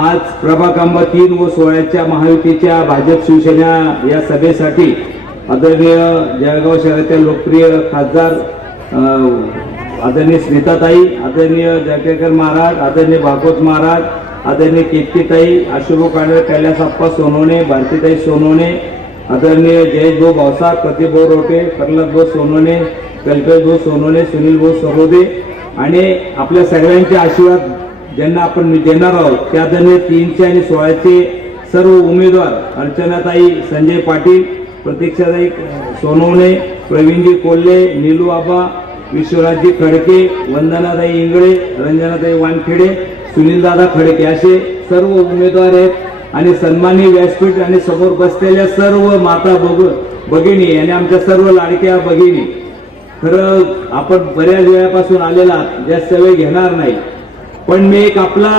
आज प्रभाग क्रमांक 3 व 16 महायुतीच्या भाजप शिवसेना या सभेसाठी आदरणीय जळगाव शहरातील लोकप्रिय खासदार आदरणीय स्मिताताई, आदरणीय जयकेकर महाराज, आदरणीय भागवत महाराज, आदरणीय कीर्तिताई, आशुभाऊ कांडळे, कैलासप्पा सोनवणे, भारतीताई सोनवणे, आदरणीय जयेश भाऊ भावसार, प्रदीप भाऊ रोटे, प्रल्हाद भाऊ सोनवणे, कल्पेश भाऊ सोनवणे, सुनील भाऊ सरोदे आणि आपल्या सगळ्यांचे आशीर्वाद ज्यांना आपण देणार आहोत त्या आदरणीय 3 आणि 16 सर्व उमेदवार अर्चनाताई संजय पाटील, प्रतीक्षाताई सोनवणे, प्रवीणजी कोल्हे, नीलू आबा, विश्वराजजी खडके, वंदनाताई इंगळे, रंजनाताई वानखेडे, सुनीलदादा खडके असे सर्व उमेदवार आहेत आणि सन्मानी व्यासपीठ आणि समोर बसलेल्या सर्व माता भगिनी आणि आमच्या सर्व लाडक्या भगिनी, खरं आपण बऱ्याच वेळापासून आलेला जास्त वेळ घेणार नाही, पण मी एक आपला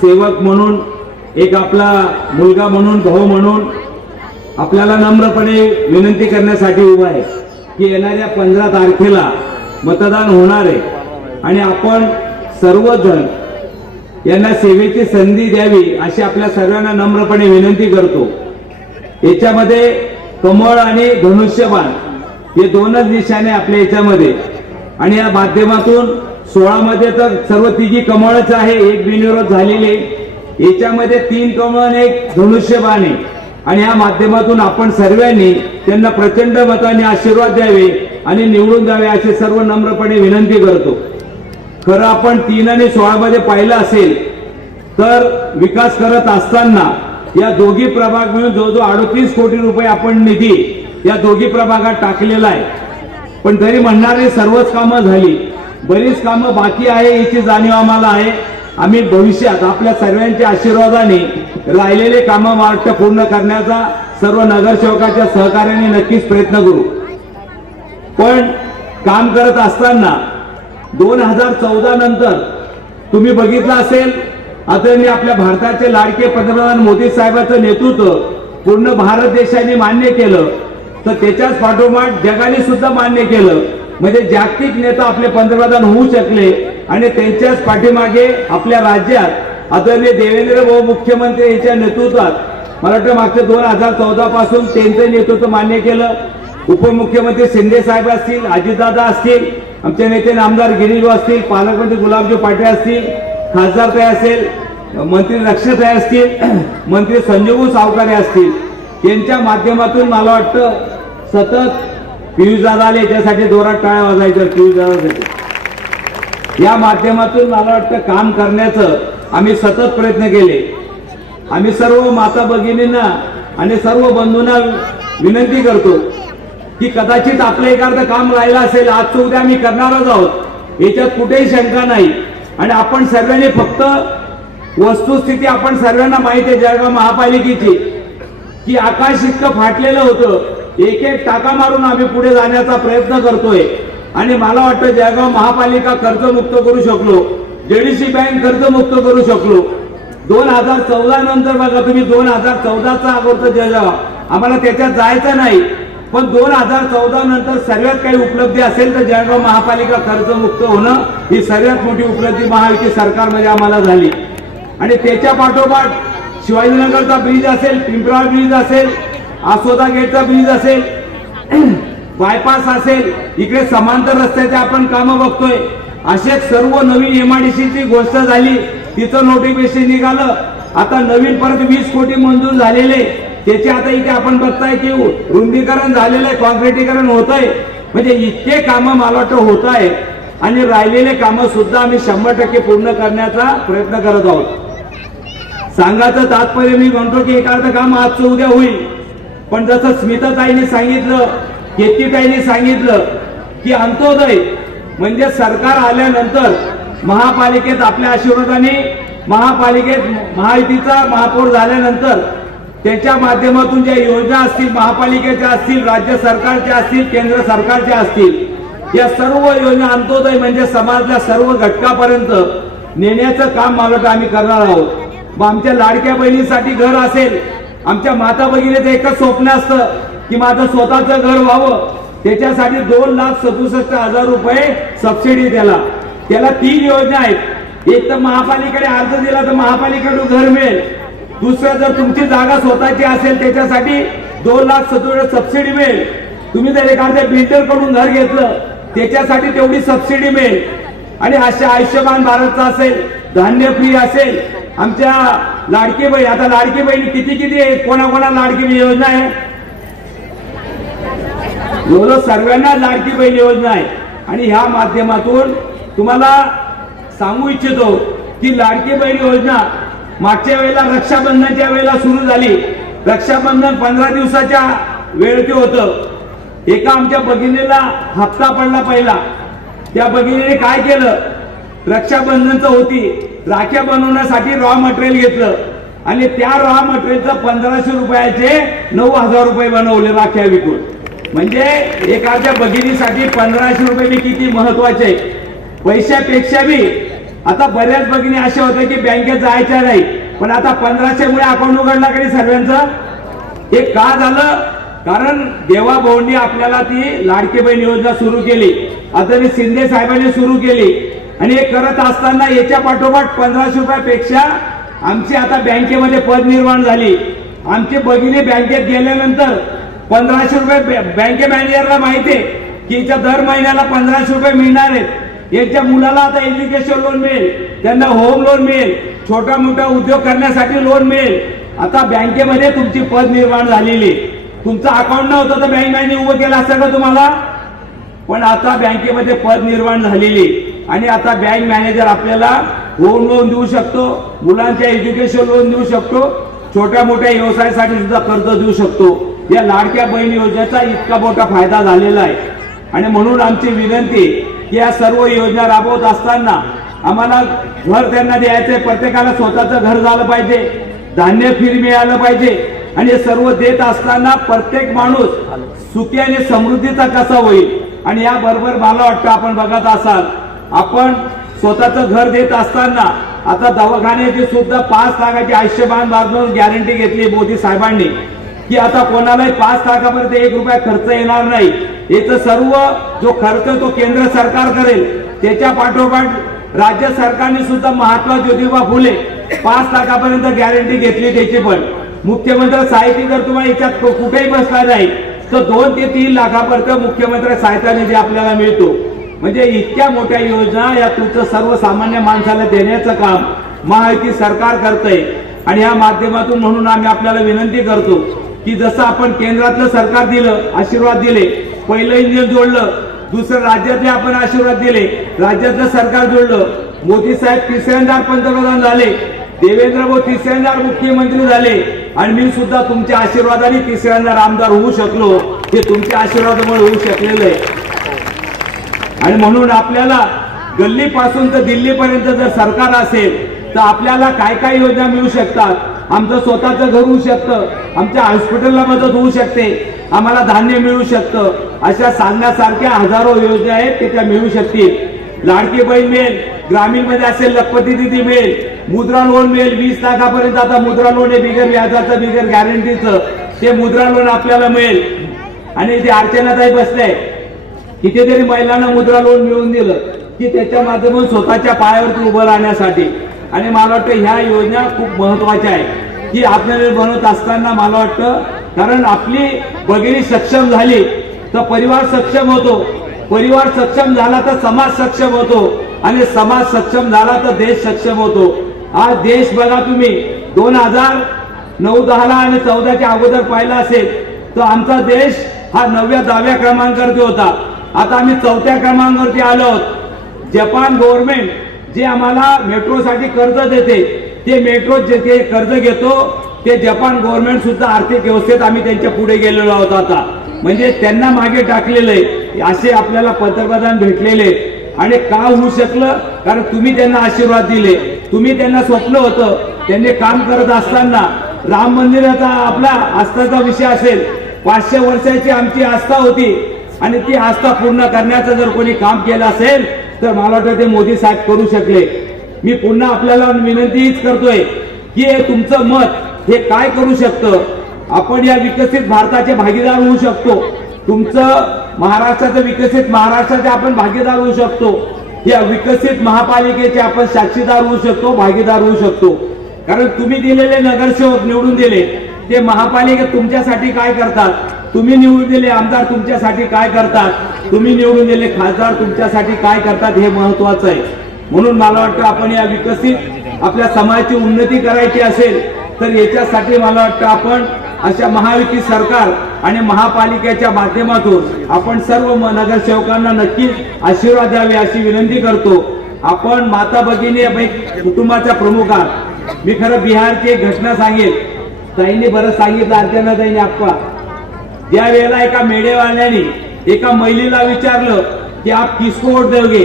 सेवक म्हणून, एक आपला मुलगा म्हणून, भाऊ म्हणून आपल्याला नम्रपणे विनंती करण्यासाठी उभा आहे की येणाऱ्या 15 तारखेला मतदान होणार आहे आणि आपण सर्वजण यांना सेवेची संधी द्यावी अशी आपल्या सर्वांना नम्रपणे विनंती करतो। याच्यामध्ये कमळ आणि धनुष्यबाण हे दोनच निशाणे आपल्या याच्यामध्ये आणि या माध्यमातून 16 मध्ये तर सर्व तिघी कमळच आहे, एक बिनविरोध झालेले, याच्यामध्ये 3 कमळ आणि 1 धनुष्यबाण आहे आणि या माध्यमातून आपण सर्वांनी त्यांना प्रचंड मताने आशीर्वाद द्यावे आणि निवडून द्यावे अशी सर्व नम्रपणे विनंती करतो। खरं आपण 3 आणि 16 मध्ये पाहिलं असेल तर विकास करत असताना या दोघी प्रभाग मिळून जवळजवळ 38 कोटी रुपये आपण निधी या दोघी प्रभागात टाकलेला आहे, पण तरी म्हणणारे सर्वच कामं झाली, बरीच कामं बाकी आहे याची जाणीव आम्हाला आहे। आम्ही भविष्यात आपल्या सर्वांच्या आशीर्वादाने राहिलेले कामं मार्ग पूर्ण करण्याचा सर्व नगरसेवकाच्या सहकार्याने नक्कीच प्रयत्न करू। पण काम करत असताना 2014 नंतर तुम्ही बघितलं असेल आदरणीय आपल्या भारताचे लाडके पंतप्रधान मोदी साहेबांचं नेतृत्व पूर्ण भारत देशाने मान्य केलं, तर त्याच्याच पाठोपाठ जगाने सुद्धा मान्य केलं, म्हणजे जागतिक नेता आपले पंतप्रधान होऊ शकले आणि त्यांच्याच पाठीमागे आपल्या राज्यात आदरणीय देवेंद्र भाऊ मुख्यमंत्री यांच्या नेतृत्वात मला वाटतं मागच्या 2014 पासून त्यांचं नेतृत्व मान्य केलं। उपमुख्यमंत्री शिंदे साहेब असतील, अजितदादा असतील, आमचे नेते आमदार गिरीश असतील, पालकमंत्री गुलाबजी पाटील असतील, खासदार ताई असेल, मंत्री रक्षाताई असतील, मंत्री संजयभाऊ सावकारे असतील, यांच्या माध्यमातून मला वाटतं सतत पियुष दादा आले, याच्यासाठी जोरात टाळ्या वाजायचं पियुष दादासाठी, या माध्यमातून मला वाटतं काम करण्याचं आम्ही सतत प्रयत्न केले। आम्ही सर्व माता भगिनींना आणि सर्व बंधूंना विनंती करतो की कदाचित आपलं एखादं काम राहिलं असेल, आजचं उद्या आम्ही करणारच आहोत, याच्यात कुठेही शंका नाही आणि आपण सर्वांनी फक्त वस्तुस्थिती आपण सर्वांना माहिती आहे जळगाव महापालिकेची की आकाश इतकं फाटलेलं होतं, एक एक टाका मारून आम्ही पुढे जाण्याचा प्रयत्न करतोय आणि मला वाटतं जळगाव महापालिका कर्जमुक्त करू शकलो, जेडीसी बँक कर्जमुक्त करू शकलो। 2014 नंतर बघा तुम्ही 2014चा अगोदर जळगाव आम्हाला त्याच्यात जायचं नाही, पण 2014 नंतर सर्वात काही उपलब्धी असेल तर जळगाव महापालिका कर्जमुक्त होणं ही सर्वात मोठी उपलब्धी महायुती सरकारमध्ये आम्हाला झाली आणि त्याच्या पाठोपाठ शिवाजीनगरचा ब्रिज असेल, पिंपराळ ब्रिज असेल, आसोदा गेटचा ब्रिज असेल, बायपास असेल, इकडे समांतर रस्त्याचे आपण कामं बघतोय, असे सर्व नवीन MIDCची गोष्ट झाली, तिचं नोटिफिकेशन निघालं, आता नवीन परत 20 कोटी मंजूर झालेले, त्याचे आता इथे आपण बघताय की रुंदीकरण झालेलं आहे, कॉन्क्रिटीकरण होत आहे, म्हणजे इतके कामं मला वाटतं होत आहेत आणि राहिलेले कामं सुद्धा आम्ही 100% पूर्ण करण्याचा प्रयत्न करत आहोत। सांगायचं तात्पर्य मी म्हणतो की एखादं काम आजचं उद्या होईल, पण जसं स्मिताताईंनी सांगितलं, कीर्तिताईंनी सांगितलं की अंत्योदय म्हणजे सरकार आल्यानंतर महापालिकेत आपल्या आशीर्वादाने महापालिकेत महायुतीचा महापौर झाल्यानंतर त्याच्या माध्यमातून ज्या योजना असतील, महापालिकेच्या असतील, राज्य सरकारच्या असतील, केंद्र सरकारच्या असतील, या सर्व योजना अंत्योदय म्हणजे समाजातल्या सर्व घटकापर्यंत नेण्याचं काम मला आम्ही करणार आहोत। मग आमच्या लाडक्या बहिणीसाठी घर असेल, आमच्या माता भगिनीचं एकच स्वप्न असतं की माझं स्वतःचं घर व्हावं, त्याच्यासाठी 2,67,000 रुपये सबसिडी त्याला 3 योजना आहेत, एक तर महापालिकेकडे अर्ज दिला तर महापालिकेकडून घर मिळेल, दुसरं जर तुमची जागा स्वतःची असेल त्याच्यासाठी 2,70,000 सबसिडी मिळेल, तुम्ही जर एखाद्या बिल्डर कडून घर घेतलं त्याच्यासाठी तेवढी सबसिडी मिळेल, आणि अशा आयुष्यमान भारतचा असेल, धान्य फ्री असेल, आमच्या लाडकी बहीण, आता लाडकी बहीण किती आहे, कोणाकोणा लाडकी योजना आहे, एवढं सर्वांना लाडकी बहीण योजना आहे. आणि ह्या माध्यमातून तुम्हाला सांगू इच्छितो की लाडकी बहीण योजना मागच्या वेळेला रक्षाबंधनच्या वेळेला सुरू झाली. रक्षाबंधन 15 दिवसाच्या वेळती होतं. एका आमच्या भगिनीला हप्ता पडला पहिला. त्या भगिनीने काय केलं, रक्षाबंधनचं होती, राख्या बनवण्यासाठी रॉ मटेरियल घेतलं आणि त्या रॉ मटेरियलचं 1500 रुपयाचे 9,000 रुपये बनवले राख्या विकून. म्हणजे एखाद्या भगिनीसाठी 1500 रुपये बी किती महत्वाचे. पैशापेक्षा बी आता बऱ्याच भगिनी अशा होत्या की बँकेत जायच्या नाही, पण आता 1500 मुळे अकाउंट उघडला कधी सर्वांचं. हे का झालं, कारण देवाभाऊंनी आपल्याला ती लाडकी बहीण योजना सुरू केली, आदरणीय शिंदे साहेबांनी सुरू केली. आणि हे करत असताना याच्या पाठोपाठ 1500 रुपयापेक्षा आमची आता बँकेमध्ये पद निर्माण झाली. आमची भगिनी बँकेत गेल्यानंतर 1500 रुपये बँके मॅनेजरला माहिती आहे की हिच्या दर महिन्याला 1500 रुपये मिळणार आहेत. यांच्या मुलाला आता एज्युकेशन लोन मिळेल, त्यांना होम लोन मिळेल, छोटा मोठा उद्योग करण्यासाठी लोन मिळेल. आता बँकेमध्ये तुमची पद निर्माण झालेली. तुमचं अकाउंट नव्हतं तर बँक मॅनेजर उभं केलं असतं का तुम्हाला, पण आता बँकेमध्ये पद निर्माण झालेली. आणि आता बँक मॅनेजर आपल्याला होम लोन देऊ शकतो, मुलांच्या एज्युकेशन लोन देऊ शकतो, छोट्या मोठ्या व्यवसायासाठी सुद्धा कर्ज देऊ शकतो. या लाडक्या बहीण योजनेचा इतका मोठा फायदा झालेला आहे. आणि म्हणून आमची विनंती की या सर्व योजना राबवत असताना आम्हाला घर त्यांना द्यायचंय, प्रत्येकाला स्वतःचं घर झालं पाहिजे, धान्य फ्री मिळालं पाहिजे. आणि हे सर्व देत असताना प्रत्येक माणूस सुखी आणि समृद्धीचा कसा होईल. आणि या बरोबर मला वाटतं आपण बघत असाल, आपण स्वतःचं घर देत असताना आता दवाखान्याची सुद्धा 5 लाखाची आयुष्यमान भारत गॅरंटी घेतली मोदी साहेबांनी की आता कोणालाही 5 लाखापर्यंत 1 रुपया खर्च येणार नाही. याचं सर्व जो खर्च तो केंद्र सरकार करेल. त्याच्या पाठोपाठ राज्य सरकारने सुद्धा महात्मा ज्योतिबा फुले 5 लाखापर्यंत गॅरंटी घेतली. त्याची पण मुख्यमंत्री सहाय्यता जर तुम्हाला याच्यात कुठेही बसला नाही तर 2 ते 3 लाखापर्यंत मुख्यमंत्री सहायता निधी आपल्याला मिळतो. म्हणजे इतक्या मोठ्या योजना या तुमचं सर्वसामान्य माणसाला देण्याचं काम महायुती सरकार करतंय. आणि या माध्यमातून म्हणून आम्ही आपल्याला विनंती करतो की जसं आपण केंद्रातलं सरकार दिलं, आशीर्वाद दिले, पहिलं इंजिन जोडलं, दुसरं राज्यातले आपण आशीर्वाद दिले, राज्यातलं सरकार जोडलं, मोदी साहेब 3ऱ्यांदा पंतप्रधान झाले, देवेंद्र भाऊ 3ऱ्यांदा मुख्यमंत्री झाले, आणि मी सुद्धा तुमच्या आशीर्वादाने 3ऱ्यांदा आमदार होऊ शकलो. हे तुमच्या आशीर्वादामुळे होऊ शकलेलं आहे. आणि म्हणून आपल्याला गल्लीपासून तर दिल्लीपर्यंत जर सरकार असेल तर आपल्याला काय काय योजना मिळू शकतात. आमचं स्वतःचं घर होऊ शकतं, आमच्या हॉस्पिटलला मदत होऊ शकते, आम्हाला धान्य मिळू शकतं. अशा सांगण्यासारख्या हजारो योजना आहेत की त्या मिळू शकतील. लाडकी बहीण मिळेल, ग्रामीण मध्ये असेल लखपती दिदी मिळेल, मुद्रा लोन मिळेल 20 लाखापर्यंत. आता मुद्रा लोन आहे बिगर व्याजाचं, बिगर गॅरंटीचं, ते मुद्रा लोन आपल्याला मिळेल. आणि ते अर्चनाताई बसले, कितीतरी महिलांना मुद्रा लोन मिळवून दिलं की त्याच्या माध्यमातून स्वतःच्या पायावरती उभं राहण्यासाठी. आणि मला वाटतं ह्या योजना खूप महत्वाच्या आहे की आपल्याला बनवत असताना मला वाटतं, कारण आपली भगिनी सक्षम झाली तर परिवार सक्षम होतो, परिवार सक्षम झाला तर समाज सक्षम होतो, आणि समाज सक्षम झाला तर देश सक्षम होतो. आज देश बघा तुम्ही 2009-10 आणि 14च्या अगोदर पाहिला असेल तर आमचा देश हा 9व्या 10व्या क्रमांकावरती होता. आता आम्ही 4थ्या क्रमांकावरती आलो आहोत. जपान गव्हर्नमेंट जे आम्हाला मेट्रोसाठी कर्ज देते, ते मेट्रो जे कर्ज घेतो ते जपान गव्हर्नमेंट सुद्धा आर्थिक व्यवस्थेत आम्ही त्यांच्या पुढे गेलेलो आहोत. आता म्हणजे त्यांना मागे टाकलेलं आहे. असे आपल्याला पंतप्रधान भेटलेले. आणि का होऊ शकलं, कारण तुम्ही त्यांना आशीर्वाद दिले, तुम्ही त्यांना स्वप्न होतं, त्यांनी काम करत असताना राम मंदिराचा आपला आस्थेचा विषय असेल, 500 वर्षाची आमची आस्था होती, आणि ती आस्था पूर्ण करण्याचं जर कोणी काम केलं असेल तर मला वाटतं ते मोदी साहेब करू शकले. मी पुन्हा आपल्याला विनंती हीच करतोय की हे तुमचं मत हे काय करू शकतं. आपण या विकसित भारताचे भागीदार होऊ शकतो. तुमचं महाराष्ट्राचं विकसित महाराष्ट्राचे आपण भागीदार होऊ शकतो. या विकसित महापालिकेचे आपण साक्षीदार होऊ शकतो, भागीदार होऊ शकतो. कारण तुम्ही दिलेले नगरसेवक निवडून दिले ते महापालिकेत तुमच्यासाठी काय करतात, तुम्ही निवडून दिले आमदार तुमच्यासाठी काय करतात, तुम्ही निवडून दिले खासदार तुमच्यासाठी काय करतात हे महत्वाचं आहे. म्हणून मला वाटतं आपण या विकसित आपल्या समाजाची उन्नती करायची असेल तर याच्यासाठी मला वाटतं आपण अशा महायुती सरकार आणि महापालिकेच्या माध्यमातून आपण सर्व नगरसेवकांना नक्कीच आशीर्वाद द्यावे अशी विनंती करतो. आपण माता भगिनी कुटुंबाचा प्रमुख आहात. मी खरं बिहारची एक घटना सांगेल. ताईंनी बरं सांगितलं, अर्चना ताईंनी आप्पा, ज्या वेळेला एका मेडेवाल्याने एका महिलेला विचारलं की आप किसको वोट दोगे,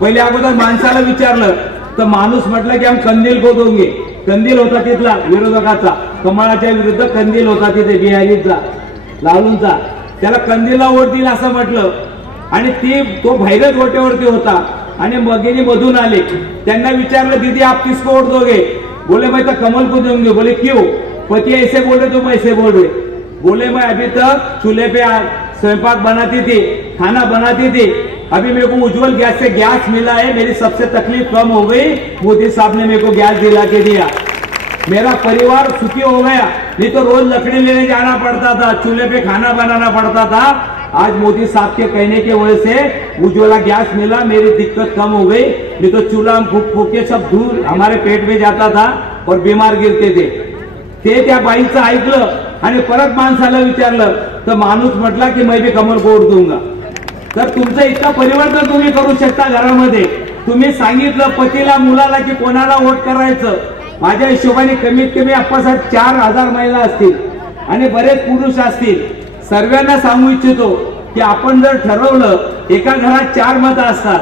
पहिले अगोदर माणसाला विचारलं तर माणूस म्हटलं की हम कंदील को दोगे. कंदील होता तिथला विरोधकाचा, कमळाच्या विरुद्ध कंदील होता तिथे बिहारीचा लालूंचा, त्याला कंदीलला वोट दिला असं म्हटलं. आणि तो बाहेरच वोटेवरती होता आणि भगिनी मधून आले. त्यांना विचारलं दीदी आप किसको वोट दोगे, बोले मैं तो कमल को दूंगी. बोले क्यों, पति ऐसे बोल रहे तो मैं ऐसे बोल रहे. बोले मैं अभी तक चूल्हे पे स्वयंपाक बनाती थी, खाना बनाती थी, अभी मेरे को उज्जवल गैस से गैस मिला है, मेरी सबसे तकलीफ कम हो गई, मोदी साहब ने मेरे को गैस दिला के दिया, मेरा परिवार सुखी हो गया. नहीं तो रोज लकड़ी लेने जाना पड़ता था, चूल्हे पे खाना बनाना पड़ता था. आज मोदी साहब के कहने की वजह से उज्ज्वला गैस मिला, मेरी दिक्कत कम हो गई. नहीं तो चूल्हा हम फूक के सब दूर हमारे पेट में जाता था और बीमार गिरते थे. ते त्या बाईचं ऐकलं आणि परत माणसाला विचारलं तर माणूस म्हटला की मैं भी कमल को वोट दूंगा. तर तुमचं इतकं परिवर्तन तुम्ही करू शकता घरामध्ये. तुम्ही सांगितलं पतीला मुलाला की कोणाला वोट करायचं. माझ्या हिशोबाने कमीत कमी आप्पासाहेब 4000 महिला असतील आणि बरेच पुरुष असतील. सर्वांना सांगू इच्छितो की आपण जर ठरवलं, एका घरात 4 मतं असतात,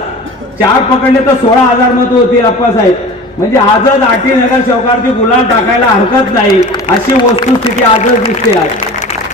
4 पकडले तर 16,000 मतं होतील आप्पासाहेब. म्हणजे आजच 8 नगरसेवकांची गुलाल टाकायला हरकत नाही अशी वस्तुस्थिती आजच दिसते आहे.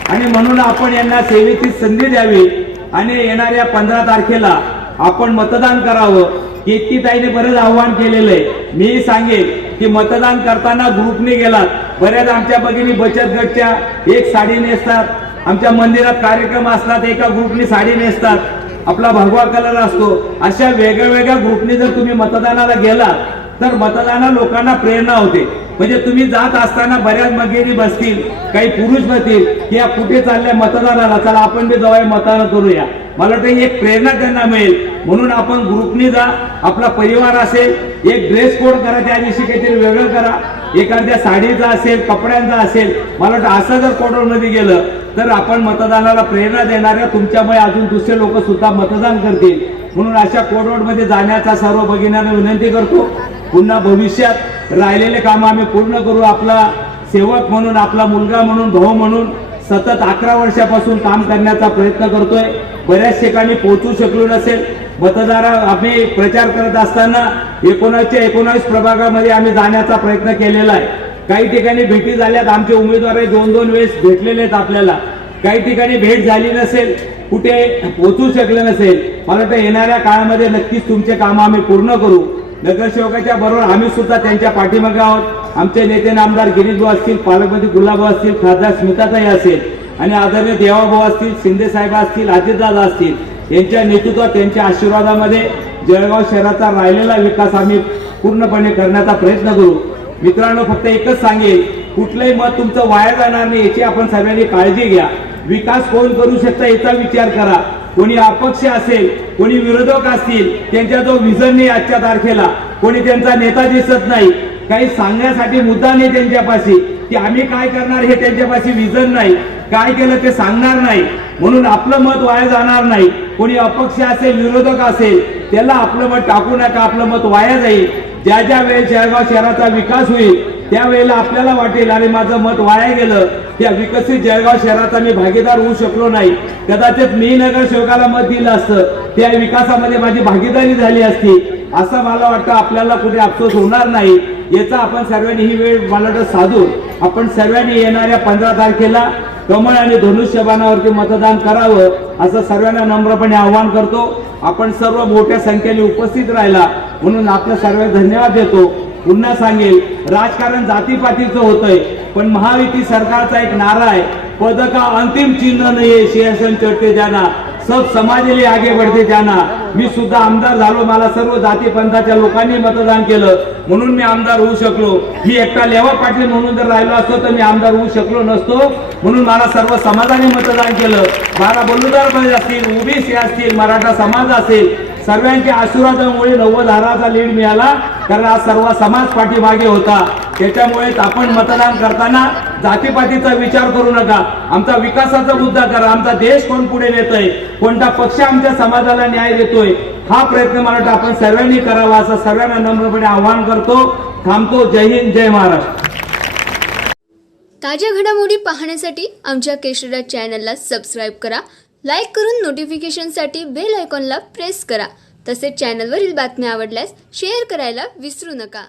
आणि म्हणून आपण यांना सेवेची संधी द्यावी आणि येणाऱ्या 15 तारखेला आपण मतदान करावं. कीर्तीताईने बरेच आव्हान केलेलं आहे. मी सांगेन की मतदान करताना ग्रुपने गेलात. बऱ्याच आमच्या भगिनी बचत गटच्या एक साडी नेसतात, आमच्या मंदिरात कार्यक्रम असतात एका ग्रुपनी साडी नेसतात, आपला भगवा कलर असतो. अशा वेगवेगळ्या ग्रुपने जर तुम्ही मतदानाला गेलात तर मतदाना लोकांना प्रेरणा होते. म्हणजे तुम्ही जात असताना बऱ्याच भगिनी बसतील, काही पुरुष बसतील की या कुठे चालल्या मतदानाला, चला आपण बी जवळ मतदान करूया. मला वाटतं एक प्रेरणा त्यांना मिळेल. म्हणून आपण ग्रुपनी जा, आपला परिवार असेल, एक ड्रेस कोड करा, त्या दिवशी काहीतरी वेगळं करा, एखाद्या साडीचा असेल, कपड्यांचा असेल. मला वाटतं असं जर कोडमध्ये गेलं तर आपण मतदानाला प्रेरणा देणाऱ्या तुमच्यामुळे अजून दुसरे लोक सुद्धा मतदान करतील. म्हणून अशा कोडमध्ये जाण्याचा सर्व भगिनींना विनंती करतो. पुन्हा भविष्यात राहिलेले काम आम्ही पूर्ण करू. आपला सेवक म्हणून, आपला मुलगा म्हणून, भाऊ म्हणून सतत 11 वर्षापासून काम करण्याचा प्रयत्न करतोय. बऱ्याच ठिकाणी पोहोचू शकलो नसेल. आम्ही प्रचार करत असताना 19 प्रभागामध्ये आम्ही जाण्याचा प्रयत्न केलेला आहे. काही ठिकाणी भेटी झाल्यात, आमचे उमेदवार 2-2 वेळेस भेटलेले आहेत आपल्याला. काही ठिकाणी भेट झाली नसेल, कुठे पोहोचू शकले नसेल. मला वाटतं येणाऱ्या काळामध्ये नक्कीच तुमचे काम आम्ही पूर्ण करू. नगरसेवकाच्या बरोबर आम्ही सुद्धा त्यांच्या पाठीमागे आहोत. आमचे नेते नामदार गिरीशभाऊ असतील, पालकमंत्री गुलाबभाऊ असतील, खासदार स्मिताताई असेल आणि आदरणीय देवाभाऊ असतील, शिंदे साहेब असतील, अजितदादा असतील, यांच्या नेतृत्वात, त्यांच्या आशीर्वादामध्ये जळगाव शहराचा राहिलेला विकास आम्ही पूर्णपणे करण्याचा प्रयत्न करू. मित्रांनो, फक्त एकच सांगेल, कुठलंही मत तुमचं वाया जाणार नाही याची आपण सर्वांनी काळजी घ्या. विकास कोण करू शकता याचा विचार करा. कोणी अपक्ष असेल, कोणी विरोधक असतील, त्यांचा जो विजन नाही आजच्या तारखेला, कोणी त्यांचा नेता दिसत नाही, काही सांगण्यासाठी मुद्दा नाही त्यांच्यापाशी की आम्ही काय करणार हे त्यांच्यापाशी विजन नाही, काय केलं ते सांगणार नाही. म्हणून आपलं मत वाया जाणार नाही. कोणी अपक्ष असेल, विरोधक असेल, त्याला आपलं मत टाकू नका, आपलं मत वाया जाईल. ज्या ज्या वेळेस जळगाव शहराचा विकास होईल त्यावेळेला आपल्याला वाटेल अरे माझं मत वाया गेलं, त्या विकसित जळगाव शहराचा मी भागीदार होऊ शकलो नाही, कदाचित मी नगरसेवकाला मत दिलं असतं, त्या विकासामध्ये माझी भागीदारी झाली असती, असं मला वाटतं. आपल्याला कुठे अफसोस होणार नाही. याचा आपण सर्वांनी ही वेळ मला वाटतं साधून आपण सर्वांनी येणाऱ्या 15 तारखेला कमळ आणि धनुष्यबाणावरती मतदान करावं असं सर्वांना नम्रपणे आवाहन करतो. आपण सर्व मोठ्या संख्येने उपस्थित राहिला म्हणून आपल्या सर्वांना धन्यवाद देतो. पुन्हा सांगेल, राजकारण जातीपातीचं होतंय, पण महायुती सरकारचा एक नारा आहे, पद का अंतिम चिन्ह नाहीये, सिंहासन चढते जाना, सब समाज लिए आगे बढ़ते जाना। मी सुद्धा आमदार झालो, मला सर्व जाती पंथाच्या लोकांनी मतदान केलं म्हणून मी आमदार होऊ शकलो। मी एकटा लेवा पाटील म्हणून जर राहिलो असतो तर मी आमदार होऊ शकलो नसतो, म्हणून मला सर्व समाजाने मतदान केलं। 12 बलुदार समाज असतील, ओबीसी असतील, मराठा समाज असेल, सर्वांच्या आशीर्वादामुळे 90,000चा लीड मिळाला, कारण आज सर्व समाज पाठीमागे होता। त्याच्यामुळे आपण मतदान करताना जातीपातीचा विचार करू नका, आमचा विकासाचा मुद्दा करा, आमचा देश कोण पुढे नेतोय, कोणता पक्ष आमच्या समाजाला न्याय देतोय, हा प्रयत्न मला वाटतं आपण सर्वांनी करावा असं सर्वांना नम्रपणे आवाहन करतो। थांबतो। जय हिंद, जय महाराष्ट्र। ताज्या घडामोडी पाहण्यासाठी आमच्या केशरी चॅनलला सबस्क्राईब करा, लाईक करून नोटिफिकेशनसाठी बेल आयकॉनला प्रेस करा। तसेच चॅनलवरील बातम्या आवडल्यास शेअर करायला विसरू नका।